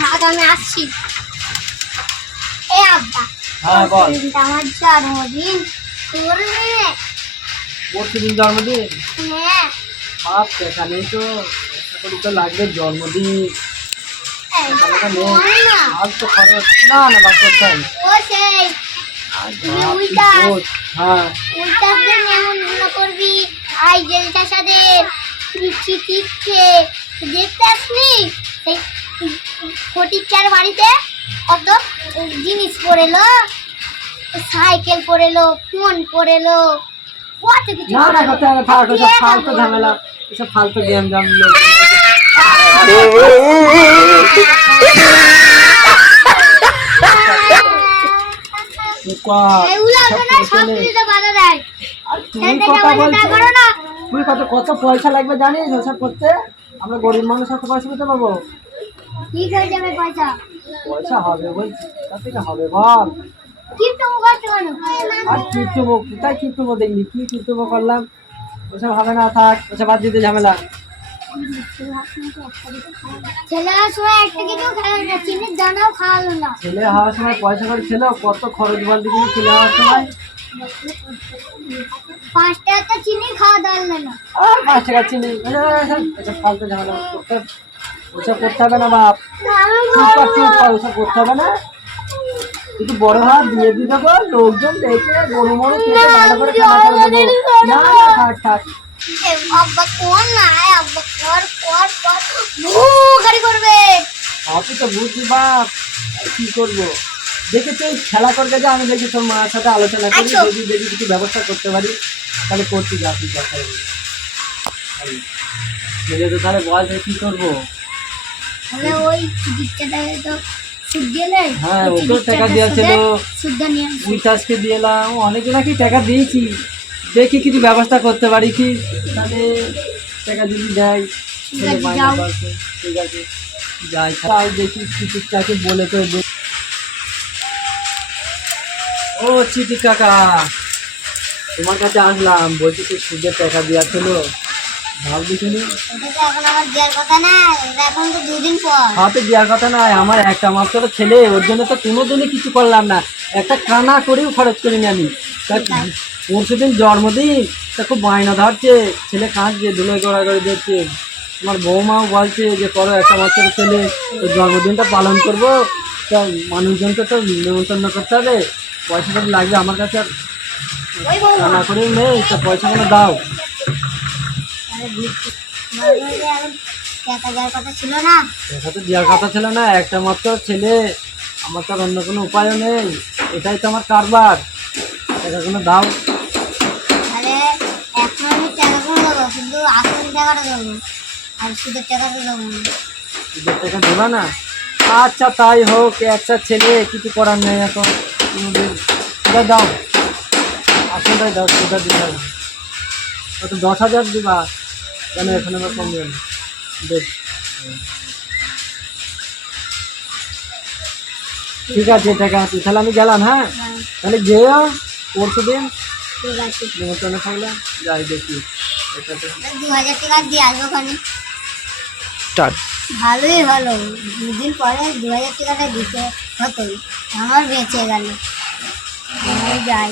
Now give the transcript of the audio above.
থাক আমি আসছি। এ আব্বা, হ্যাঁ বল। আমার জন্মদিন করবে? পরশুদিন জন্মদিন? হ্যাঁ। বাপ টাকা নেই তো, তো লাগবে জন্মদিন। আজ তো খরচ না না বাপ করতে হবে। ও সেই তুমি উল্টা হ্যাঁ উল্টা নেমন্তন্ন করবি আইজেল চাষাদের চিঠি টিপছে দেখতে আসনি? সেই ফটিকচার বাড়িতে কত জিনিস পড়েলো, সাইকেল পড়েলো, ফোন পড়েলো, কত কিছু। না না কথা থাক, ওসব ফালতু ঝামেলা, ওসব ফালতু গেম জাম তুই কত পয়সা লাগবে জানিস ওসব করতে? আমরা গরিব মানুষ এত পয়সা দিতে পারবো? ঠিক হয়ে যাবে পয়সা। পয়সা হবে বলছি, তা থেকে হবে বল। আর কিপ্টুমো কোথায় কিপ্টুমো দেখলি? কি কিপ্টুমো করলাম? ওসব হবে না, থাক ওসব বাদ দিতে ঝামেলা। ছেলে হওয়ার সময় একটা কিছু খেলো না, চিনির দানাও খাওয়ালো না। ছেলে হওয়ার সময় পয়সা করে ছিল, কত খরচ বল দেখি ছেলে হওয়ার সময়। 5 টাকা চিনি খাওয়া দাঁড়ালো না। আর 5 টাকা চিনি ওসব ফালতু ঝামেলা ওসব করতে হবে না বাপ। চুপ কর, ওসব করতে হবে না। কিন্তু বড় হাত দিয়ে দিয়ে দেবো, লোকজন দেখে গরু মরু কেটে ভালো করে খাওয়া করে দেবো। না থাক থাক। আব্বা কোন না, আব্বা পর গাড়ি করবে। আপনি তো বুঝছি বাপ, কি করবো? দেখে তুই খেলা করবে যে, আমি দেখি তোর মার সাথে আলোচনা করি, যদি দেখি কিছু ব্যবস্থা করতে পারি তাহলে করছি। যা তুই কথা বলে তো তাহলে বল যে কি করবো? তাহলে ওই দিকটাতে তো সুদ দিলে। হ্যাঁ ওকেও টাকা দিয়েছিল, উইটাসকে দিয়েলাম, অনেকজনকে টাকা দিয়েছি। দেখি কিছু ব্যবস্থা করতে পারি কি, তাহলে টাকা যদি দেয় ঠিক আছে যাই। তাই দেখি চিঠিটাকে বলে তো। ও চিঠি কাকা, তোমার কাছে আসলাম, বলছি তুই সুদের টাকা দিয়েছিল, ভাবলি শুনি? এখন আমার দেওয়ার কথা না, এখন তো 2 দিন পর। হাতে দেওয়ার কথা নয়, আমার একটা মাত্র ছেলে, ওর জন্য তো কোনোদিনই কিছু করলাম না, একটা কানা করেও খরচ করিনি আমি। পরশুদিন জন্মদিন, তা খুব বায়না ধরছে, ছেলে কাঁদছে, ধুলোয় গড়াগড়ি দিচ্ছে। আমার বৌমাও বলছে যে করো, একটা মাত্র ছেলে, ওর জন্মদিনটা পালন করবো, তা মানুষজনকে তো নিমন্ত্রণ করতে হবে, পয়সাটা লাগবে আমার কাছে। আর কানা করেও নেই, তা পয়সাগুলো দাও। টাকা দেওয়ার কথা ছিল না, টাকা তো দেওয়ার কথা ছিল না, একটা মাত্র ছেলে, আমার তো অন্য কোনো উপায়ও নেই, এটাই তো আমার কারবার। টাকাগুলো দাও। তাহলে এখন আমি টাকাগুলো দেবো, কিন্তু আসল টাকাটা দেবো, আর সুদের টাকাটা দেবো না। সুদের টাকা দেবা না? আচ্ছা তাই হোক, একটা ছেলে, কিছু করার নেই এখন। সুদা দাও, আসলটাই দাও, সুদা দিতে হবে। কত 10,000 দিবা কেন? এখন আবার কম দেবেন বেশ। ঠিক আছে টাকা আছে, তাহলে আমি গেলাম। হ্যাঁ তাহলে যেও পরশুদিন ঠিক আছে, নিমন্ত্রণে থাকলাম, যাই দেখি। 2000 টাকা দিয়ে আসবো খানি। ভালোই হলো, 2 দিন পরে 2000 টাকাটা দিতে হতো, আমার বেঁচে গেল। যাই।